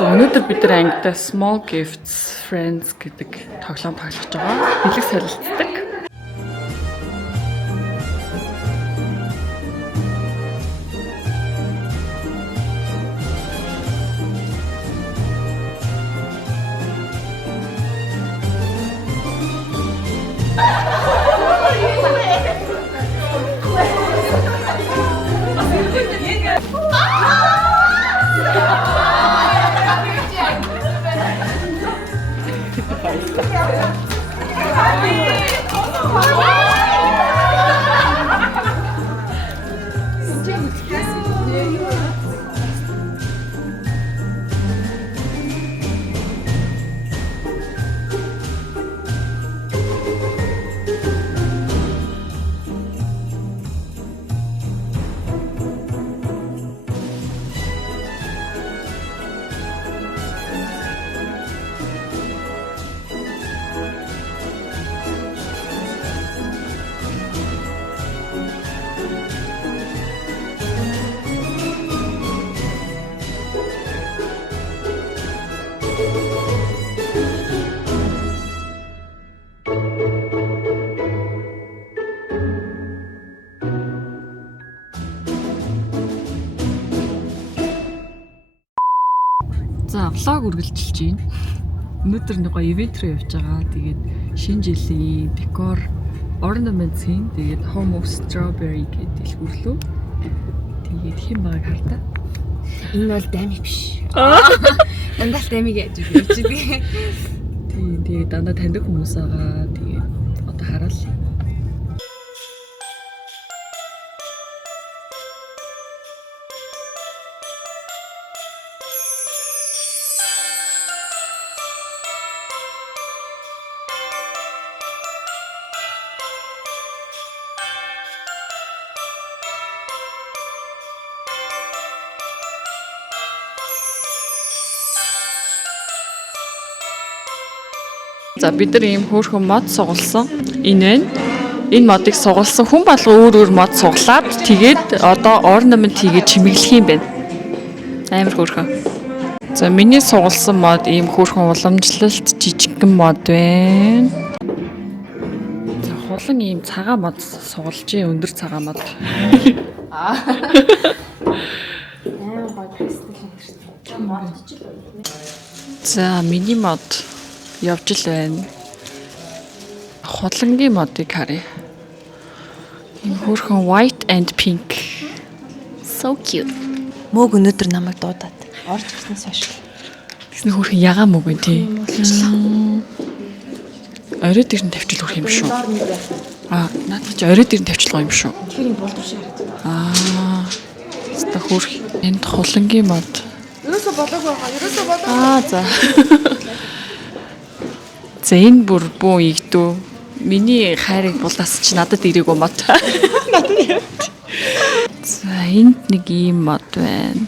Өнөөдөр бид нар ангидаа Small Gifts Friends гэдэг тоглоом тоглож байгаа. Бэлэг солилцдог. За, влог үргэлжилж байна. Өнөөдөр нэг гоё ивент рүү явж байгаа. Тэгээд шинэ жилийн декор ornaments-ийн тэгээд Home of Strawberry гэдэг дэлгүүрлөө. Тэгээд хэн байгааг хардаа. Энэ бол дами биш. Дандаа дами гэж үгүй. Тэгээд дандаа таньдаг хүмүүс байгаа. Тэгээд одоо хараал. За бид нар ийм хөөрхөн мод сугалсан. Энэ байна. Энэ модыг сугалсан хүн болго өөр мод суглаад тэгээд одоо ornament хийгээд чимэглэх юм байна. Амар хөөрхөн. За миний сугалсан мод ийм хөөрхөн уламжлалт жижигхэн мод байна. За хулан ийм цагаан мод сугалж өндөр цагаан мод. За миний мод явж л байна. Худлангийн модыг харъя. Энэ хөөрхөн white and pink. So cute. Мөөг өнөөдөр намайг дуудаад орж ирснээс хойш. Тэсний хөөрхөн ягаан мөг байна тий. Орой дээр нь тавьчих өгөх юм шүү. Наадах чи орой дээр нь тавьчих юм шүү. Тэгэхээр юм болдвол шиг хараад. Ста хөөрх. Энд хулангийн мод. Ерөөсө болоог байгаа. За. За энэ бүр буу игдүү. Миний хайрыг булаас чи надад ирээгөө мод. За энд нэг ийм мод байна.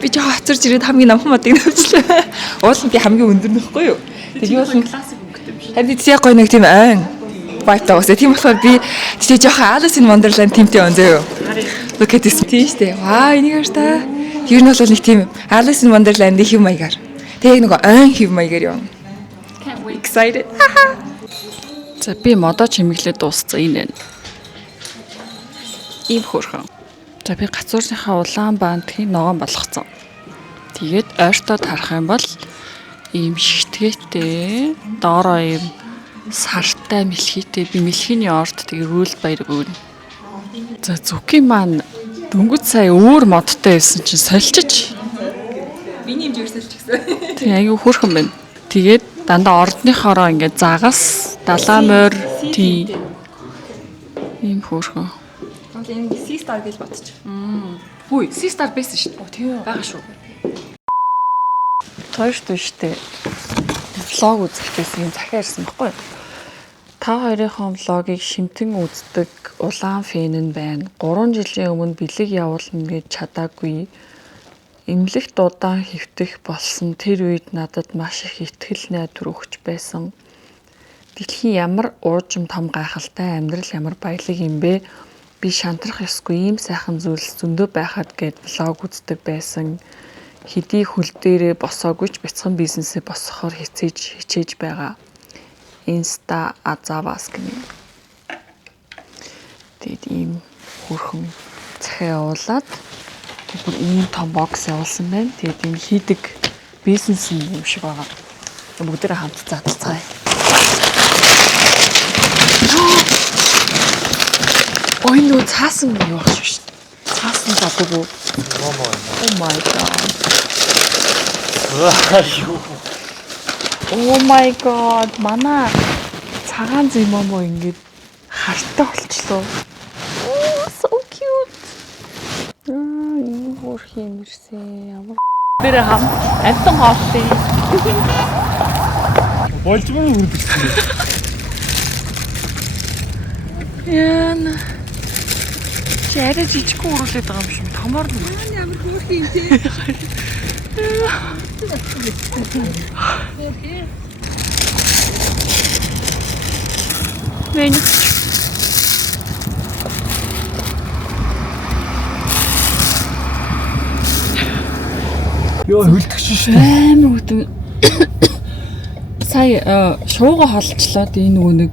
Би жоо хацарч ирээд хамгийн намхан модыг навчлаа. Уул би хамгийн өндөр нөхгүй юу? Тэгээ бол Классик өнгөтэй биш. харин тийм гоё нэг тийм айн vibe таасаа. Тийм болохоор би тэгээ жоохон Alice in Wonderland тимтэй он зөө. Look at this тийм штэ. Ваа энийг хараа та. Ер нь бол нэг тийм Alice in Wonderland-ийн хэв маягаар. Тэгээ нэг айн хэв маягаар юм. Excited. За би модоо чимэглээд дууссан энэ байна. Ийм хөөрхөн. За би гацуурсынхаа улаан баантгийн ногоон болгоцсон. Тэгээд ойртоод харах юм бол ийм шигтгээтэй доороо ийм сартай мэлхийтэй би мэлхийний орд тэгээ рүүл баяр өгнө. За зүкийн маань дөнгөж сая өөр модтой байсан чинь сольчиж. Миний хэмжээр сольч гэсэн. Тэгээ аюу хөөрхөн байна. Тэгээд дандаа ордныхоороо ингээд загас, далаа морь тий. Ийм хөөрхөн. Вот энэ C-star гэж бодчих. Хүй, C-star байсан шүү дээ. Тийм байгаа шүү. Тойртой штэ. Влог үзэх гэсэн юм захиа ирсэн баггүй. Та хоёрынхоо влогийг шимтэн үздэг улаан фэн нь байна. 3 жилийн өмнө бэлэг явуулна гэж чадаагүй. Имлэгт удаан хэвтэх болсон тэр үед надад маш их ихтгэл найдвар өгч байсан. Дэлхийн ямар уужим том гайхалтай амьдрал ямар баялаг юм бэ? би шантрах ёсгүй ийм сайхан зүйлс зөндөө байхад гээд блог үздэг байсан. Хэдий хөл дээрээ босоогүй ч бяцхан бизнесээ босгохоор хичээж байгаа. Инста азавас гэнэ. Тэгээд ийм хөрхөн захиа явуулаад бүр ийм том бокс явуулсан байна. Тэгээд энэ хийдэг бизнес юм шиг байгаа. Бүгдээрээ хамт заацгаая. Ой нөө цаасан юу байх шүү дээ. Цаасан залуу. Oh my god. Oh my god. Манай цагаан зэмэмөө ингэж хартай болчлоо. Oh so cute. Энэ хөрх юм ирсэн. Ямар дээр хам амтан хооллоо. Болж мөн үрдэгсэн. Яна. Чарэ жижиг үрүүлээд байгаа юм шиг томор нь. Ямар хөөх юм те. Мен Йоо хөлтгсөн шүү. амар хөтөн сая шууга холчлоод энэ нөгөө нэг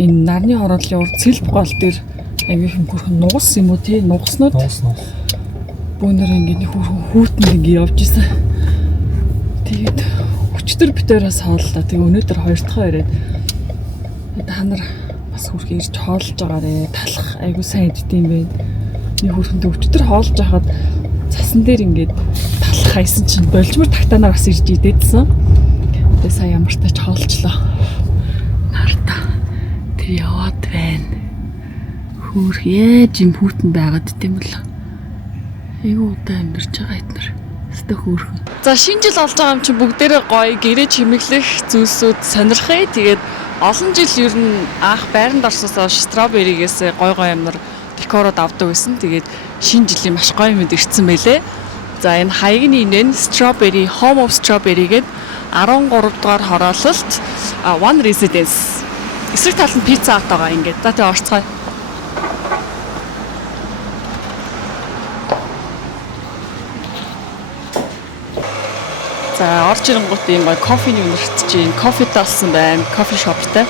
энэ нарны хорооллын урд цэлб гол дээр аягүй юм хөрхөн нугас юм уу тий нугаснууд бүүнээр ингээд нэг хөрхөн хүүтэнд ингээд явж исэн. Тэгээд өчтөр битээрээс хооллоо. Тэгээ өнөөдөр хоёр дахь ирээд та нар бас хөрх ирж хоолж байгаарэ талах аягүй сайн иддэм байх. Нэг хөрхөнд өчтөр хоолж байхад цасан дээр ингээд талах хайсан чинь болжмор тагтаанаар бас ирж идэдсэн. Тэгээ сая ямар ч тач хоолчлоо. Нарта тэр яваад байна. Хөрх яаж юм хүүтэн байгаад гэдэм бэл. Айгуу удаа амьдарч байгаа эднэр. Өстө хөөрхөн. За шинэ жил болж байгаа юм чинь бүгдээрээ гоё гэрээ чимэглэх зүйлсүүд сонирхъя. Тэгээд олон жил ер нь анх байранд орсоосоо строберигээс гоё амар декород авдаг байсан. Тэгээд шинэ жилийн маш гоё юмд ирсэн байлээ. За энэ хаягны инэн Strawberry Home of Strawberry гээд 13 дугаар хороололт One Residence. Эсрэг талд нь пицца хат байгаа ингээд. За тэгээ орцгоё. За орж ирэнгуут ийм гоё кофений үнэрч чинь кофе таалсан байна. Кофе шоптай.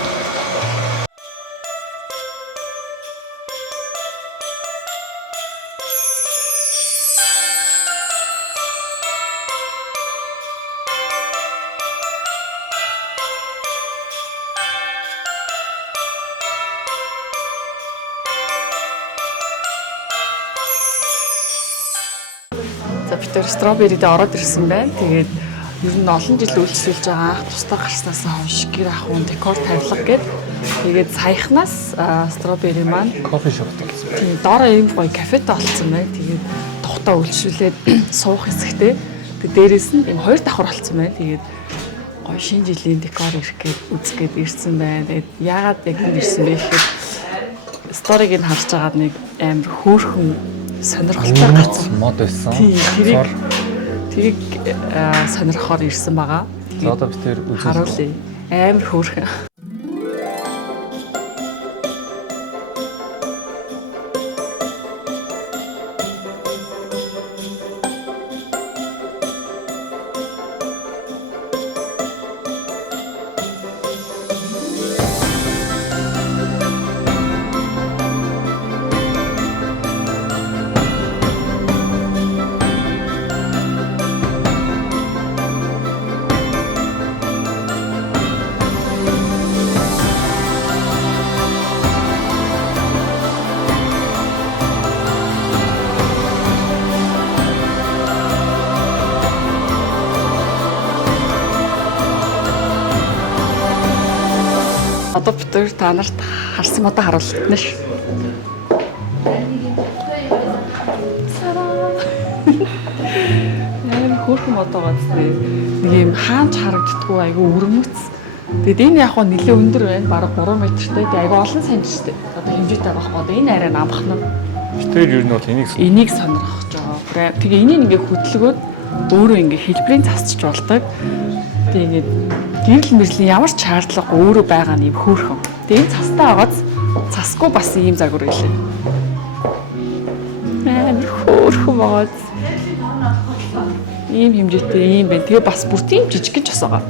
За бид тэр строберид ороод ирсэн байна. Тэгээд ер нь олон жил үйлчлүүлж байгаа анх тусдаа гарснаас хойш гэр ахуйн декор тавилга гээд тэгээд саяхнаас стробери маань Кофе шоптой гэсэн. тийм доор ийм гоё кафетэй болцсон байна. Тэгээд тухтаа үйлчлүүлээд суух хэсэгтэй. Тэгээд дээрээс нь ийм хоёр давхар болцсон байна. Тэгээд гоё шинэ жилийн декор ирэх гээд үзэх гээд ирсэн байна. Тэгээд яагаад яг энэ ирсэн бэ гэхээр сториг нь харж байгаад нэг амар хөөрхөн сонирхолтой газар Мод байсан. Тэрийг сонирхохоор ирсэн байгаа. За одоо бид тэр үзүүлээ. Харуулъя. Амар хөөрхөн. Одоо бид хоёр та нарт харсан модоо харуулна ш. Амар хөөрхөн модоо газтай. Нэг юм хаанч харагддаггүй айгүй өрмөц. Тэгэд энэ яг нь нэлээ өндөр байна. Бараг 3 метртэй. Тэгээ айгүй олон санжтэй. Одоо хэмжээтэй байхгүй. Одоо энэ арай амбах нь. бид тэр ер нь бол энийг сонирхож байгаа. Тэгээ энийг ингээ хөдөлгөөд өөрөө ингээ хэлбэрийн засчих болдог. Тэгээд гэрэл мэрлийн ямар ч шаардлагагүй өөрөө байгаа нь юм хөөрхөн. Тэгээ энэ цастай байгааз цасгүй бас ийм загвар гэлээ. Хөөрхөн байгаа. Ийм хэмжээтэй ийм байна. Тэгээ бас бүр тийм жижиг гэж бас байгаа.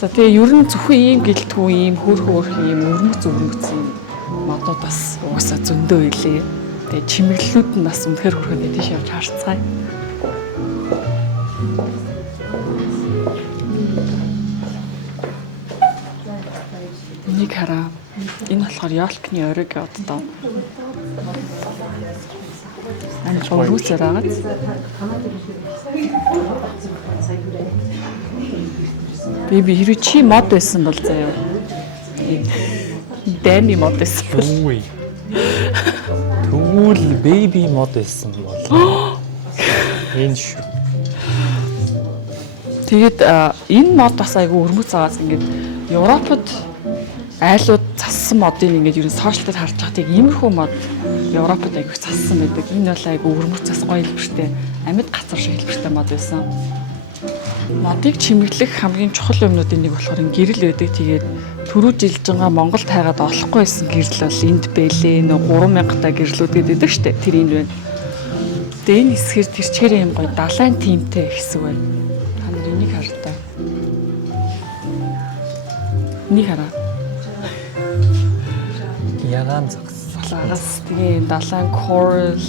За тэгээ ер нь зөвхөн ийм гэлтгүү ийм хөөрхөн ийм өрмөц модод бас угаасаа зөндөө илээ. Тэгээ чимэглэлүүд нь бас үнэхээр хөрхөд тийш явж харцгаая. Нэг хараа. Энэ болохоор ялкны ориг одоо. Ань гурвуусаар агаад. Би хэрэг чи мод байсан бол заяа. Дэми мод байсан. Үгүй. Тэгвэл baby мод байсан бол. Энэ шүү. Тэгээд энэ мод бас айгүй өрмөц цагаас ингээд Европод айлууд зассан модыг ингээд ер нь сошиалд харж байгаа. Тэг иймэрхүү мод Европод айгүй зассан байдаг. Энэ бол айгүй өрмөцөөс гоё хэлбэртэй амьд газар шиг хэлбэртэй мод байсан. Модыг чимэглэх хамгийн чухал юмнуудын нэг болохоор энэ гэрэл байдаг. Тэгээд түрүү жилжингаа Монголд хайгаад олохгүй байсан гэрэл бол энд бэлээ. Нөө 3000 та гэрлүүд гэдэг штэ. Тэр энэ байна. Тэгээд энэ хэсгээр тэрчгээр юм гоё далайн тимтэй хэсэг байна. Та нар энийг хартай. Энийг хараа. Ягаан загс. Багаас тэгээ далайн coral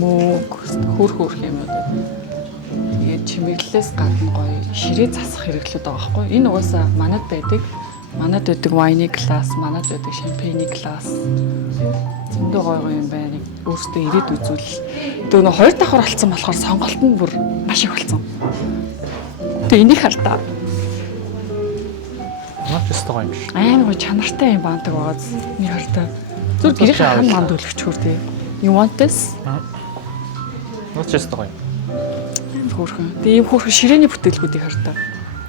мөг хөөх юм уу. Тэгээд чимэглэлээс гадна гоё ширээ засах хэрэглүүд байгаа байхгүй. Энэ угаасаа манад байдаг. Манад байдаг wine glass, манад байдаг champagne glass. Зөндөө гоё юм байна. Өөртөө ирээд үзүүл. Тэгээ нөө хоёр давхар болсон болохоор сонголт нь бүр маш их болсон. Тэгээ энийг хартаа. Маш өстой юм шиг. Айн гоё чанартай юм баандаг байгаа. Энийг хартаа. Зүр гэрээ хаан манд өлгчхүр тий. You want this? Нууц өстой юм. Хөөрхөн. Тэгээ ийм хөөрхөн ширээний бүтээлгүүдийг хартаа.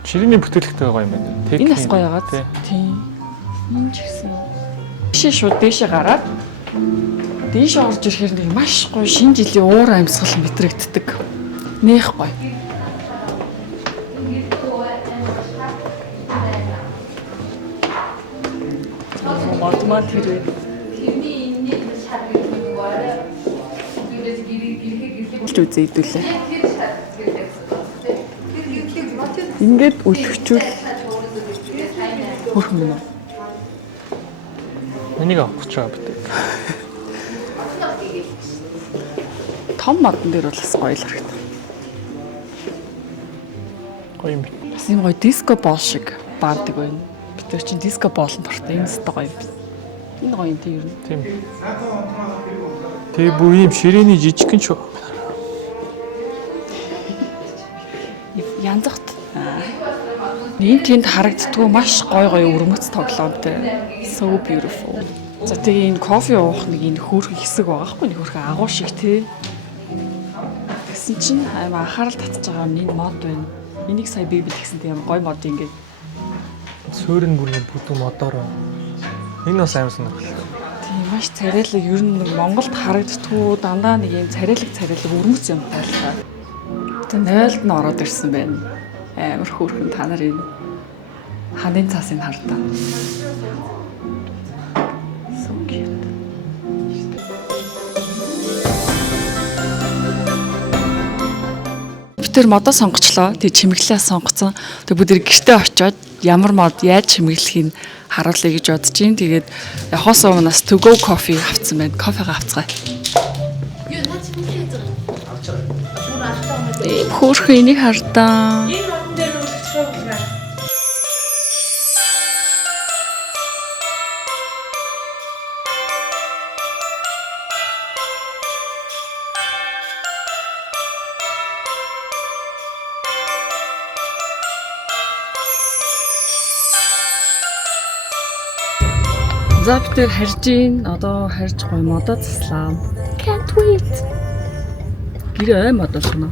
Ширээний бүтээлэгтэй байгаа юм байна. Энэ бас гоё яагаад? Тийм. Энэ ч гэсэн. Дээшээ шууд дээшээ гараад дээшээ орж ирэхээр нэг маш гоё шинэ жилийн уур амьсгал мэдрэгддэг. Нэх гоё. Модман тэрвээ. Үзээ идүүлээ. Ингээд өлгчүүл хөрхөн мөн. Энийг авах гэж байгаа битээ. Том модон дээр бол бас гоё л харагдав. Гоё юм. Бас юм гоё диско бол шиг баардаг байна. Бид нар чинь диско болон дуртай. Энэ өстой гоё юм. Энэ гоё юм тийм ер нь. Тийм. Тэгээ бүр юм ширээний жижигхэн шүү. Янзахт. Ийм тэнд харагддгүй маш гоё өрмөц тоглоомтой. So beautiful. За тэгээ энэ кофе уух нэг энэ хөөрхөн хэсэг байгаа хгүй нэг хөөрхөн агуу шиг тий. Тэгсэн чинь аймаа анхаарал татж байгаа юм энэ мод байна. Энийг сая би бэлгсэн тийм гоё мод ингээд. Суурин бүрийн бүдүүн модороо. Энэ бас аим сонирхолтой. Тийм маш царайлаг ер нь Монголд харагддгүй дандаа нэг юм царайлаг өрмөц юм байлаа. Тэгээ 0-д нь ороод ирсэн байна. Амар хөөрхөн та нар энэ ханын цаасыг хардаа. So cute. Тэр модоо сонгочлоо. Тэг чимэглэлээ сонгоцсон. Тэг бүгд гэртээ очиод ямар мод яаж чимэглэхийг харуулъя гэж бодож байна. Тэгээд явахаас өмнөөс to go coffee авцсан байна. Кофегаа авцгаая. Хөөрхөн энийг хардаа. За бид тэр харж ийн. Одоо харж гоё модоо заслаа. Can't wait. Гэрээ мод болно.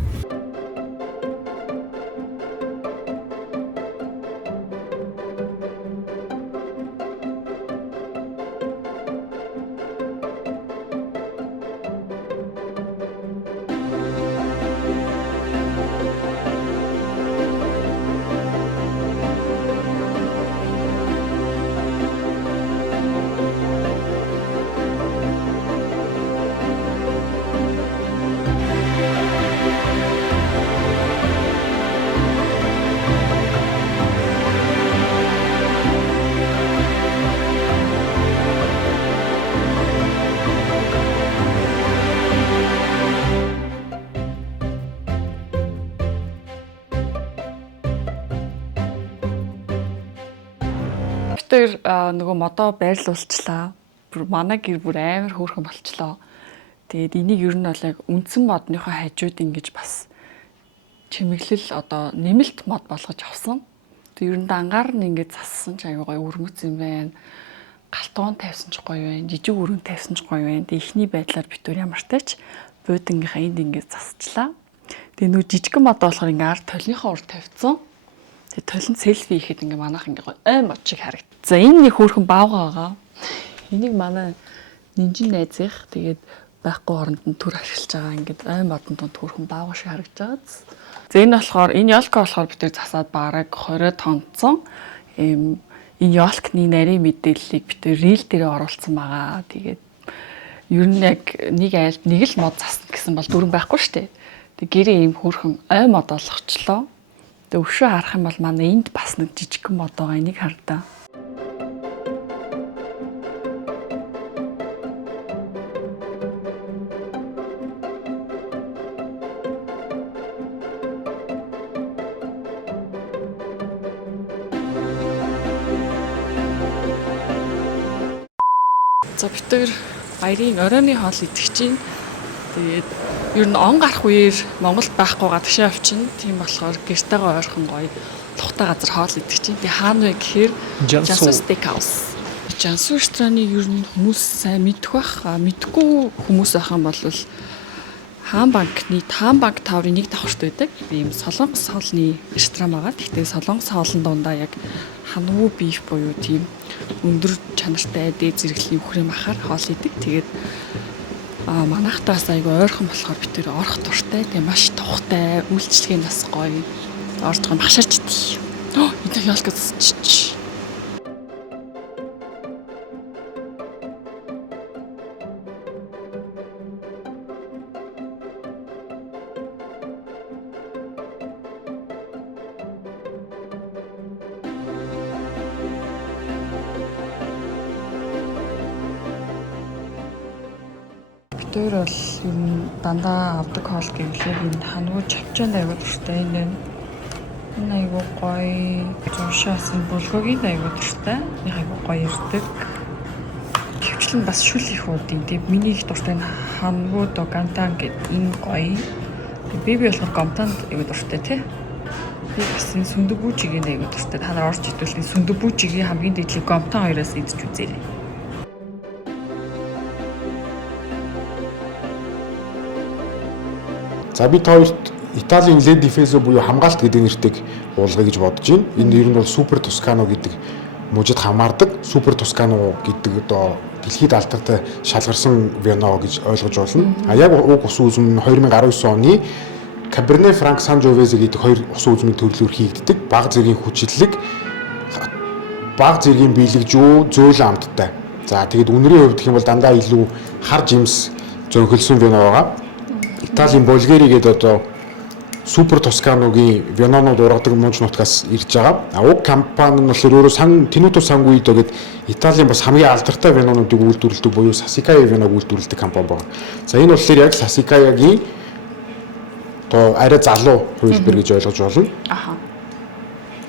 тэр нөгөө модоо байрлуулчлаа. Бүр манай гэр бүр амар хөөрхөн болчлоо. Тэгээд энийг ер нь бол яг үндсэн модныхоо хажууд ингэж бас чимэглэл одоо нэмэлт мод болгож авсан. Тэг ер нь дангаар нь ингэж зассан ч аюу гоё өрмөц юм байна. Галтуун тавьсан ч гоё байна. Жижиг өрөөн тавьсан ч гоё байна. Тэг ихний байдлаар битүүр ямартай ч буудангийнхаа энд ингэж засчлаа. Тэгээ нөө жижигэн мод болохоор ингээ ард толныхоо урд тавьсан. Тэгээ толинд селфи хийхэд ингээ манайх ингээ гоё ой мод шиг харагд. За энэ нэг хөөрхөн баавгаа. Энийг манай нинжин найзынх тэгээд байхгүй оронд нь төр ашиглаж байгаа ингээд ой модон донд хөөрхөн баавга шиг харагдаж байгаа. За энэ болохоор энэ ёлка болохоор бид тэр засаад бараг 20 тонцсон. Энэ ёлкны нарийн мэдээллийг бид тэр рил дээр оруулсан байгаа. Тэгээд ер нь яг нэг айлд нэг л мод засна гэсэн бол дүрэн байхгүй шүү дээ. Тэг гэрээ ийм хөөрхөн ой мод олгочлоо. Тэг өвшөө харах юм бол манай энд бас нэг жижигхэн мод байгаа энийг хардаа. За бид тэр баярын оройны хоол идэх чинь. Тэгээд ер нь он гарах үеэр Монголд байхгүйгаа ташаа авчин. Тийм болохоор гэртэйгээ ойрхон гоё тухтай газар хоол идэх чинь. Тэгээ хаана вэ гэхээр Jansu Steakhouse. Jansu рестораны ер нь хүмүүс сайн мэдэх бах. Мэдхгүй хүмүүс байх юм бол Хаан банкны Таан банк таврын нэг давхарт байдаг. Ийм солонгос хоолны ресторан байгаа. Гэхдээ солонгос хоолн дундаа яг хануу биф буюу тийм өндөр чанартай дээд зэрэглэлийн бүхрийн махаар хоол идэг. Тэгээд манайхтаас айгүй ойрхон болохоор бид тэр орох туртай. Тэгээ маш тухтай, үйлчлэгээ нас гоё. Орж байгаа махшаарч идэх. Энэ ёлка цэцч. Тэр бол ер нь дандаа авдаг хоол гэвэл энэ хануу чавчаанд аягүй дуртай энэ. Энэ аягүй гоё. Зуршаас нь булгогийн аягүй дуртай. Нэг аягүй гоё ирдэг. Хөвчлэн бас шүл их уудын. Тэг миний их дуртай нь хануу догантан гэдэг энэ гоё. Би болохоор гомтанд аягүй дуртай тий. Би бас энэ сүндэг бүжигийн аягүй дуртай. Та нар орж идвэл энэ сүндэг бүжигийн хамгийн дээдлийг гомтон хоёроос идэж үзээрэй. За бид хоёрт Италийн Le Difeso буюу хамгаалт гэдэг нэртэйг уулгая гэж бодож байна. Энэ ер нь бол Супер Тускано гэдэг мужид хамаардаг. Супер Тускано гэдэг одоо дэлхийд алдартай шалгарсан вино гэж ойлгож болно. А яг уг ус үзэм нь 2019 оны Cabernet Franc Sangiovese гэдэг хоёр ус үзмийн төрлөөр хийгддэг. Бага зэргийн хүчлэлэг, бага зэргийн биелэгжүү, зөөлөн амттай. За тэгэд үнэрийн хувьд гэх юм бол дандаа илүү хар жимс зөнхөлсөн вино байгаа. Италийн Болгери гэдэг одоо Супер Тосканогийн винонууд ургадаг муж нутгаас ирж байгаа. Уг компани нь болохоор өөрөө Tenuto Sanguido гэдэг Италийн бас хамгийн алдартай винонуудыг үйлдвэрлэдэг буюу Sassicaia виног үйлдвэрлэдэг компани байна. За энэ болохоор яг Sassicaia-гийн одоо арай залуу хувилбар гэж ойлгож байна. Аха.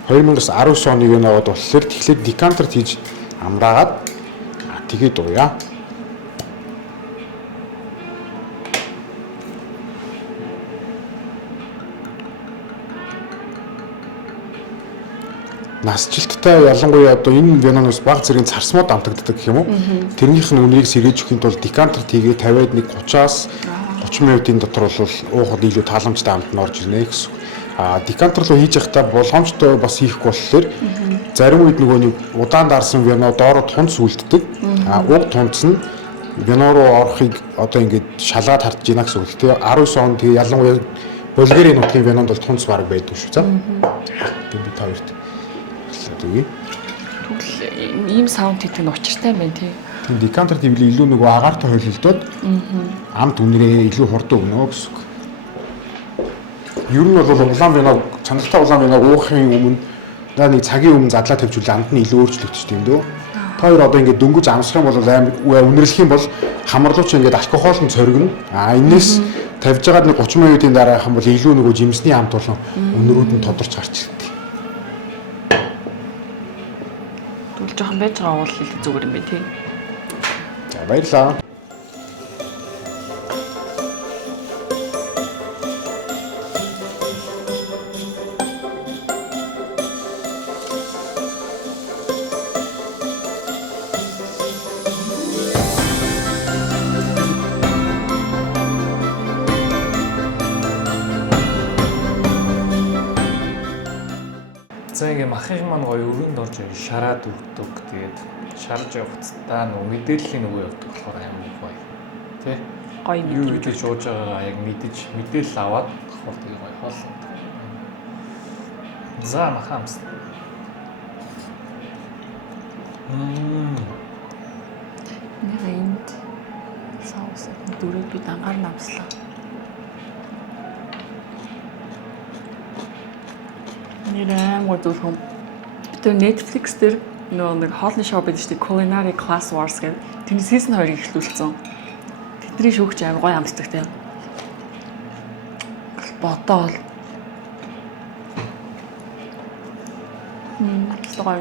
2019 оны виногод болохоор тэгэхээр декантер хийж амраагаад тэгээд ууя. Насжилттай ялангуяа одоо энэ виноноос бага зэргийн царсмууд амтагддаг гэх юм уу. Тэрнийх нь үнэрийг сэргээж өхийн тулд декантер тийгээ 50-аад нэг 30-аас 30 минутын дотор бол уухад илүү тааламжтай амт нь орж ирнэ гэсэн. Декантер руу хийж явахдаа болгоомжтой бас хийхгүй болохоор зарим үед нөгөө нэг удаан дарсан вино доороо тунц үлддэг. Уг тунц нь вино руу орохыг одоо ингээд шалгаад хартж гинэ гэсэн үг. Тэгээ 19 он тэгээ ялангуяа Болгери нутгийн винонд бол тунц бараг байдаг шүү. За. Тэгээд бид хоёрт тэгвэл ийм саунд хийдэг нь учиртай байна тий. Тийм декантер гэвэл илүү нөгөө агаартай хойлолдоод амт үнэрээ илүү хурдан өгнө гэсэн үг. Ер нь бол улаан вино чанартай улаан вино уухын өмнө нэг цагийн өмнө задлаа тавьжвал амт нь илүү өөрчлөгдөж тийм дөө. Та хоёр одоо ингээд дөнгөж амсах юм бол амар үнэрлэх юм бол хамарлууч ингээд алкогол нь цоргино. Энэс тавьж байгаад нэг 30 минутын дараа хам бол илүү нөгөө жимсний амт болон үнэрүүд нь тодорч гарч ирдэг. бол жоохон байж байгаа бол илүү зүгээр юм бэ тий. За баярлалаа. За ингээм ахын маань гоё өрөөнд орж ирж шараад өгдөг. Тэгээд шарж явахцдаа нөгөө мэдээллийн нөгөө явдаг болохоор амар гоё. Тэ? Гоё Юу мэдээ. гэж ууж байгаагаа яг мэдээлэл аваад авах тэгээ гоё хоолсон. За махамс. Нэг энд соус дөрөв би дангаар навслаа. Нэрэн гоо тэр Netflix дээр нэг хоолны шоу байдаг шүү дээ. Culinary Class Wars гэдэг. Тэрний season 2-ыг эхлүүлсэн. Тэдний шүүгч амар гоё амсдаг тийм. Бодоол. Стой.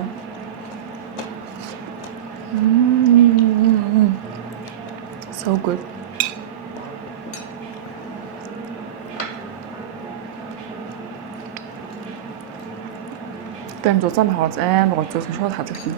So good. Тэм зузаан хаваац амар гоё зөөсөн шууд хазагдана.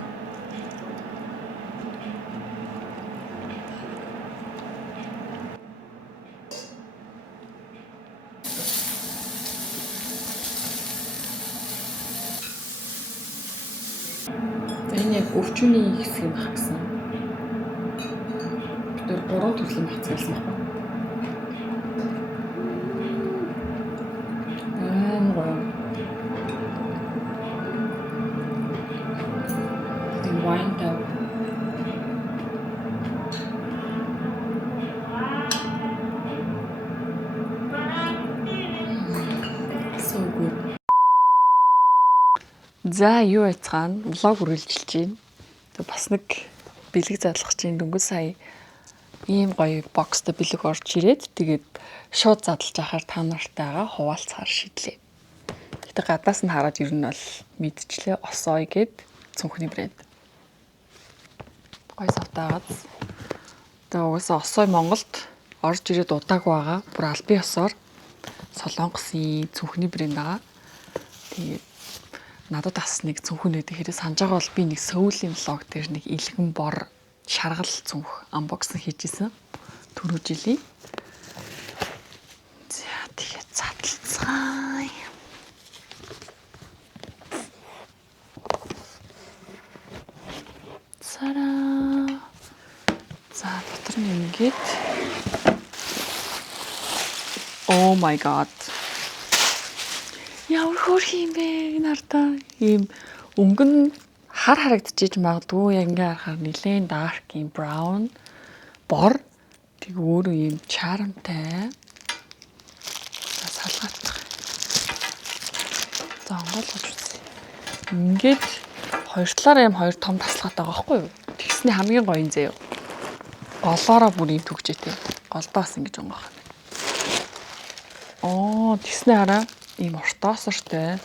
Энэ яг өвчүүний хэсэг юм хагсан. Тэр 3 төрлийн хацгалсан байна. Гоё. Wine dough. So good. За юу яцгаана влог үргэлжилж байна. Тэг бас нэг бэлэг задлах чинь дөнгөж сая ийм гоё бокстой бэлэг орж ирээд тэгээд шууд задлж ахаар та нартайгаа хуваалцахаар шийдлээ. Гэтэ гаднаас нь хараад ер нь бол мэдчлээ осой гэд цүнхний брэнд. Гой савтаагаад. Тэгээ угаасаа осой Монголд орж ирээд удаагүй байгаа. Бүр албан ёсоор Солонгосын цүнхний брэнд байгаа. Тэгээд надад бас нэг цүнхэн үүдээ хэрэг санаж байгаа бол би нэг Сөүлийн влог дээр нэг илгэн бор шаргал цүнх анбокс хийжсэн. Түрүү жилийн. За тэгээд задлцгаая. Сара. За дотор нь ингээд. Oh my god. Ямар хөөрхөн юм бэ энэ ардаа. Ийм өнгөн хар харагдчихэж магадгүй яг ингээ харахаар нэлээд dark юм brown бор тэг өөрөө ийм charmтай. За салгаацгаа. За онгойлгож үзье. Ингээд хоёр талаараа юм хоёр том таслаад байгаа байхгүй юу? Тэгсний хамгийн гоё юм заяа. Голоороо бүр ийм төгжээтэй. Голдоос ингэж онгоох. Оо, тэгснээ хараа ийм ортоосортой.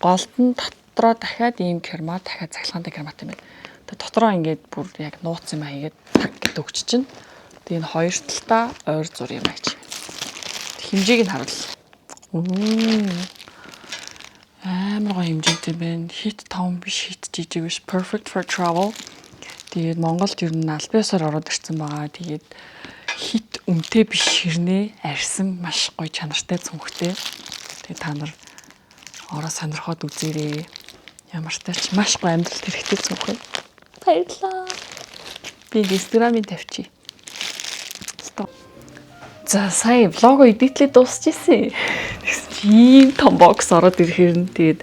Голд нь дотроо дахиад ийм керма, дахиад цахилгаантай кермат юм байна. Тэгээ дотроо ингээд бүр яг нууц юм аягээд таг гэж өгч чинь. Тэгээ энэ хоёр талтаа ойр зур юм аяч. Хэмжээг нь харуул. Амар гоё хэмжээтэй байна. Хит 5 биш, хит жижиг биш. Perfect for travel. Тэгээд Монголд ер нь албан ёсоор ороод ирсэн байгаа. Тэгээд хит өмтэй биш ширнээ арьсан маш гоё чанартай цүнхтэй. Тэгээд та нар ороо сонирхоод үзээрэй. Ямар ч тач маш гоё амьдралд хэрэгтэй цүнх. Баярлалаа. Би Instagram-ын тавьчих. За сая влого эдитлээ дуусчихсан. Ийм том бокс ороод ирэхээр нь тэгээд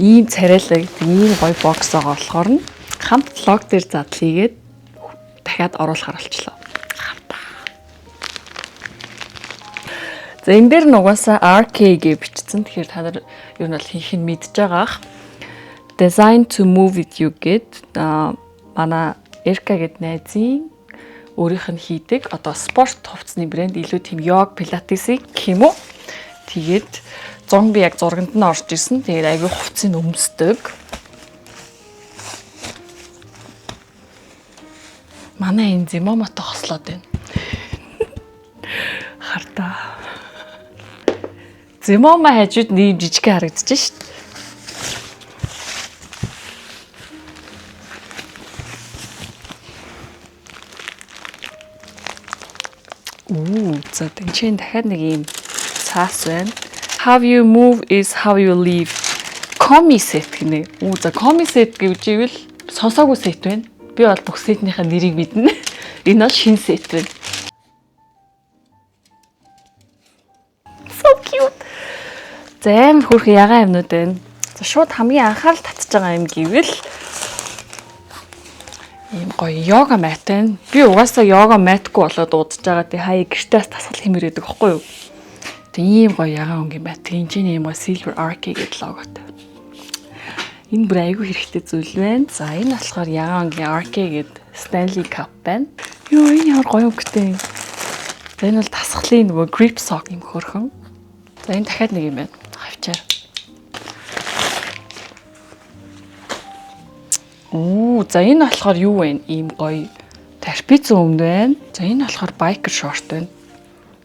ийм царайлаг ийм гоё бокс байгаа болохоор нь хамт влог дээр задлыгээд дахиад оруулахар болчлоо. За энэ дээр нугасаа RK гэж бичсэн. Тэгэхээр та нар ер нь бол хийх нь мэдж байгаах. Design to move with you гэд манай Эрка гэд найзын өөрийнх нь хийдэг одоо спорт хувцсны брэнд илүү тийм йог пилатесийг гэх юм уу. Тэгээд 100 би яг зурганд нь орж ирсэн. Тэгээд аягүй хувцсыг өмсдөг. Манай энэ зимомото хослоод байна. Хартаа. Зимома хажууд нэг жижиг харагдаж шít. За тэнцэн дахиад нэг юм цаас байна. How you move is how you live. Коми сет гинэ. За коми сет гэж ивэл сонсоогүй сет байна. Би бол бүх сетнийхээ нэрийг мэднэ. Энэ бол шинэ сет байна. So cute. Зэм хөрх ягаан юмнууд байна. За шууд хамгийн анхаарал татж байгаа юм гэвэл ийм гоё йога мат байна. Би угаасаа йога матгүй болоод удаж байгаа. Тэг хаяа гэртээс тасгал хэмэрээдэг аахгүй юу? Тэг ийм гоё ягаан өнгийн мат. Тэнцэн ийм гоё Silver Arc гэдэг логотой. Энэ бүр айгүй хэрэгтэй зүйл байна. За энэ болохоор ягаан өнгийн Arc гэдэг Stanley Cup байна. Йоо энэ ямар гоё өнгөтэй. За энэ бол тасгалын нөгөө grip sock юм хөрхөн. За энэ дахиад нэг юм байна. Хавчаар. За энэ болохоор юу вэ? Ийм гоё тарпиц өмд байна. За энэ болохоор biker short байна.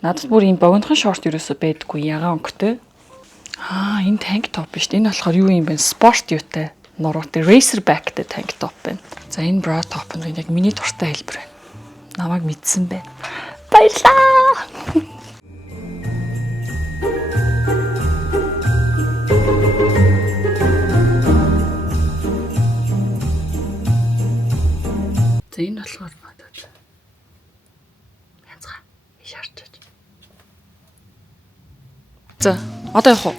Надад бүр ийм богинохон short ерөөсөө байдаггүй ягаан өнгөтэй. Энэ tank top биш. Энэ болохоор юу юм бэ? Спорт юутай нуруутай racer backтэй tank top байна. За энэ bra top нь яг миний дуртай хэлбэр байна. Намайг мэдсэн байна. Баярлаа. За энэ болохоор надад янзгаа шаарч. За одоо явах уу?